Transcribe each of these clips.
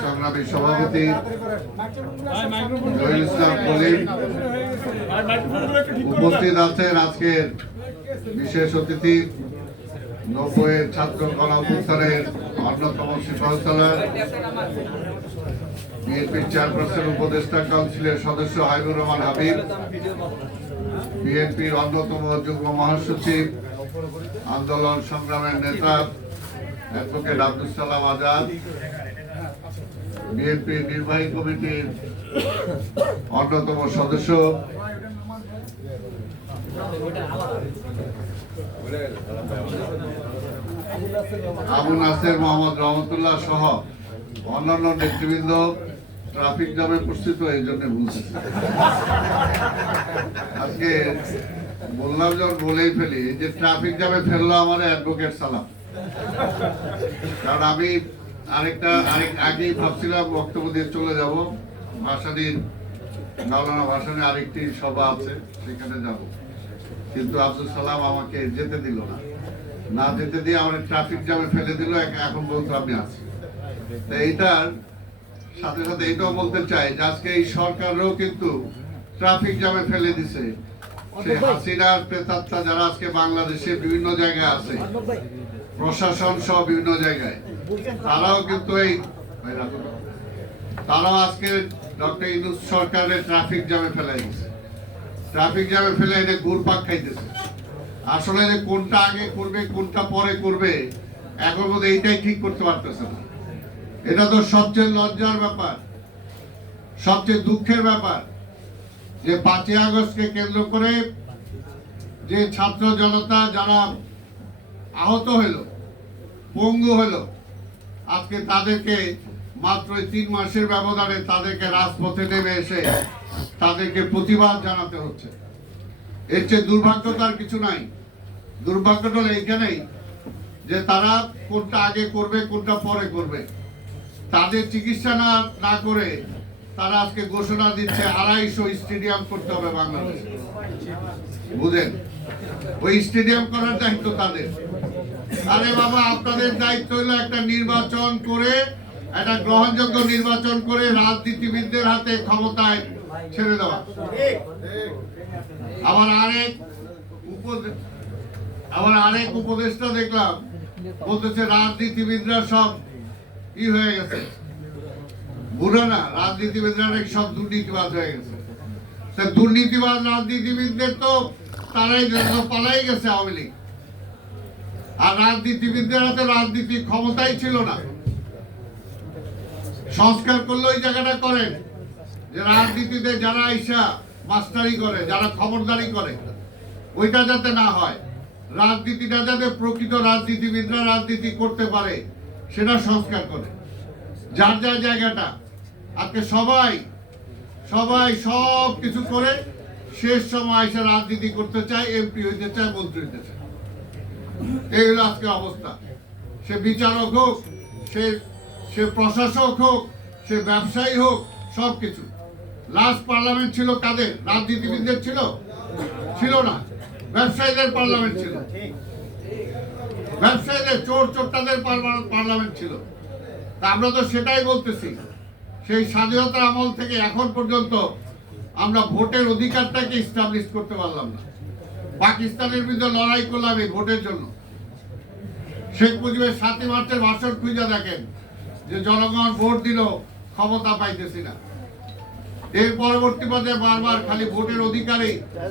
সংগ্রামী সভাপতি উপস্থিত আছেন আজকের বিশেষ অতিথি নব্বইয়ের ছাত্র কলা গণঅভ্যুত্থানের অন্যতম সিপাহসালার বিএনপির চেয়ারপারসন উপদেষ্টা কাউন্সিলের সদস্য হাবিবুর রহমান হাবিব, বিএনপির অন্যতম যুগ্ম মহাসচিব, আন্দোলন সংগ্রামের নেতা, অ্যাডভোকেট আব্দুল সালাম আজাদ বিএনপি নির্বাহী কমিটির অন্যতম সদস্য। আবু নাসের মোহাম্মদ রহমতুল্লাহ সহ অন্যান্য নেতৃবৃন্দ ট্রাফিক জ্যামে উপস্থিত এই জন্য বুঝছি আজকে বললাম যখন বলেই ফেলি যে ট্রাফিক জ্যামে ফেলল আমার অ্যাডভোকেট সালাম। কারণ আমি আরেকটা আরেক আগেই ভাবছিলাম বক্তব্য দিয়ে চলে যাব। ভাসানির মাওলানা ভাসানে আরেকটি সভা আছে সেখানে যাব। কিন্তু আব্দুল সালাম আমাকে যেতে দিল না। না যেতে দিয়ে আমার ট্রাফিক জ্যামে ফেলে দিল এখন বলতো আমি আছি। তো এইটার সাথে সাথে এটাও বলতে চাই যে আজকে এই সরকারও কিন্তু ট্রাফিক জ্যামে ফেলে দিছে। সে হাসিনার প্রেতাত্মা যারা আজকে বাংলাদেশে বিভিন্ন জায়গায় আছে প্রশাসন সহ বিভিন্ন জায়গায়। তারাও কিন্তু এই তারাও আজকে ডক্টর ইনুস সরকারের ট্রাফিক জ্যামে ফেলে দিচ্ছে ট্রাফিক জ্যামে ফেলে এনে ঘুরপাক খাইতেছে। আসলে যে কোনটা আগে করবে, কোনটা পরে করবে, এখন বোধ এইটাই ঠিক করতে পারতেছে না। এটা তো সবচেয়ে লজ্জার ব্যাপার, সবচেয়ে দুঃখের ব্যাপার যে পাঁচই আগস্টকে কেন্দ্র করে যে ছাত্র জনতা যারা আহত হইল পঙ্গু হইল আজকে তাদেরকে মাত্র তিন মাসের ব্যবধানে তাদেরকে রাজপথে নেমে এসে তাদেরকে প্রতিবাদ জানাতে হচ্ছে। এর চেয়ে দুর্ভাগ্য তার কিছু নাই। দুর্ভাগ্যটা এইখানেই যে তারা কোনটা আগে করবে, কোনটা পরে করবে। তাদের চিকিৎসা না না করে তারা আজকে ঘোষণা দিচ্ছে আড়াইশো স্টেডিয়াম করতে হবে বাংলাদেশে। বুঝেন ওই স্টেডিয়াম করার দায়িত্ব তাদের। আরে বাবা, আপনাদের দায়িত্ব হলো একটা নির্বাচন করে, একটা গ্রহণযোগ্য নির্বাচন করে রাজনীতিবিদদের হাতে ক্ষমতায় ছেড়ে দেওয়া। আবার আরেক আবার আরেক উপদেষ্টা দেখলাম, বলতেছে রাজনীতিবিদরা সব কি হয়ে গেছে। বুঝো না, রাজনীতিবিদরা সব দুর্নীতিবাদ হয়ে গেছে। দুর্নীতিবাদ রাজনীতিবিদদের তো তারাই পালাই গেছে আওয়ামী লীগ। আর রাজনীতিবিদদের হাতে রাজনীতি ক্ষমতাই ছিল না। সংস্কার করলে ওই জায়গাটা করেন যে রাজনীতিতে যারা আইসা মাস্টারি করে, যারা খবরদারি করে, ওইটা যাতে না হয়। রাজনীতিটা যাতে প্রকৃত রাজনীতিবিদরা রাজনীতি করতে পারে, সেটা সংস্কার করে। যার যার জায়গাটা। আজকে সবাই সবাই সব কিছু করে শেষ সময় এসে রাজনীতি করতে চায়, এমপি হইতে চায়, মন্ত্রী হইতে চায়। এই হলো আজকে অবস্থা। সে বিচারক হোক, সে সে প্রশাসক হোক, সে ব্যবসায়ী হোক সব কিছু লাস্ট পার্লামেন্ট ছিল কাদের? রাজনীতিবিদদের ছিল? ছিল না। ব্যবসায়ীদের পার্লামেন্ট ছিল। ব্যবসায়ীদের চোর চোরটাদের পার্লা- পার্লামেন্ট ছিল। তা আমরা তো সেটাই বলতেছি। সেই স্বাধীনতার আমল থেকে এখন পর্যন্ত আমরা ভোটের অধিকারটাকে ইস্টাবলিশ করতে পারলাম না। পাকিস্তানের বিরুদ্ধে লড়াই করলাম এই ভোটের জন্য। শেখ মুজিবের সাতই মার্চের ভাষণ খুঁজে দেখেন যে জনগণ ভোট দিল ক্ষমতা পাইতেছি না। এর পরবর্তী পর্যায়ে বারবার খালি ভোটের অধিকারে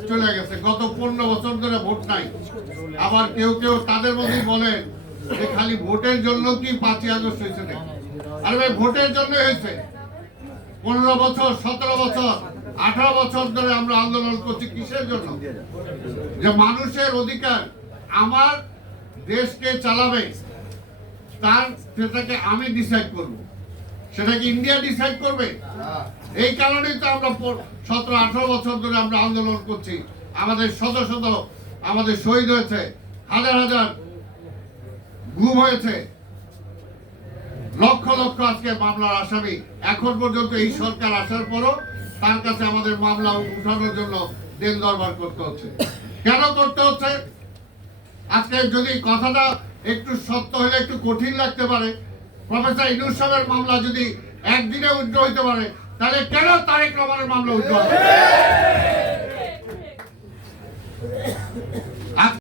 চলে গেছে। গত পনেরো বছর ধরে ভোট নাই। আবার কেউ কেউ তাদের মধ্যেই বলেন যে খালি ভোটের জন্য কি পাঁচই আগস্ট হয়েছে আরে ভাই, ভোটের জন্য হয়েছে। পনেরো বছর, সতেরো বছর আঠারো বছর ধরে আমরা আন্দোলন করছি, কিসের জন্য? যে মানুষের অধিকার আমার দেশকে চালাবে, তার সেটাকে আমি ডিসাইড করব। সেটা কি ইন্ডিয়া ডিসাইড করবে? এই কারণেই তো আমরা সতেরো, আঠারো বছর ধরে আমরা আন্দোলন করছি। আমাদের শত শত আমাদের শহীদ হয়েছে, হাজার হাজার গুম হয়েছে। লক্ষ লক্ষ আজকে মামলার আসামি। এখন পর্যন্ত এই সরকার আসার পরও তার কাছে আমাদের মামলা উঠানোর জন্য দিন দরবার করতে হচ্ছে। কেন করতে হচ্ছে? আজকে যদি কথাটা একটু সত্য হলে একটু কঠিন লাগতে পারে, প্রফেসর ইনুসবের মামলা যদি একদিনে উজ্জ্বল হইতে পারে, তাহলে কেন তারেক রহমানের মামলা উইথড্র হবে?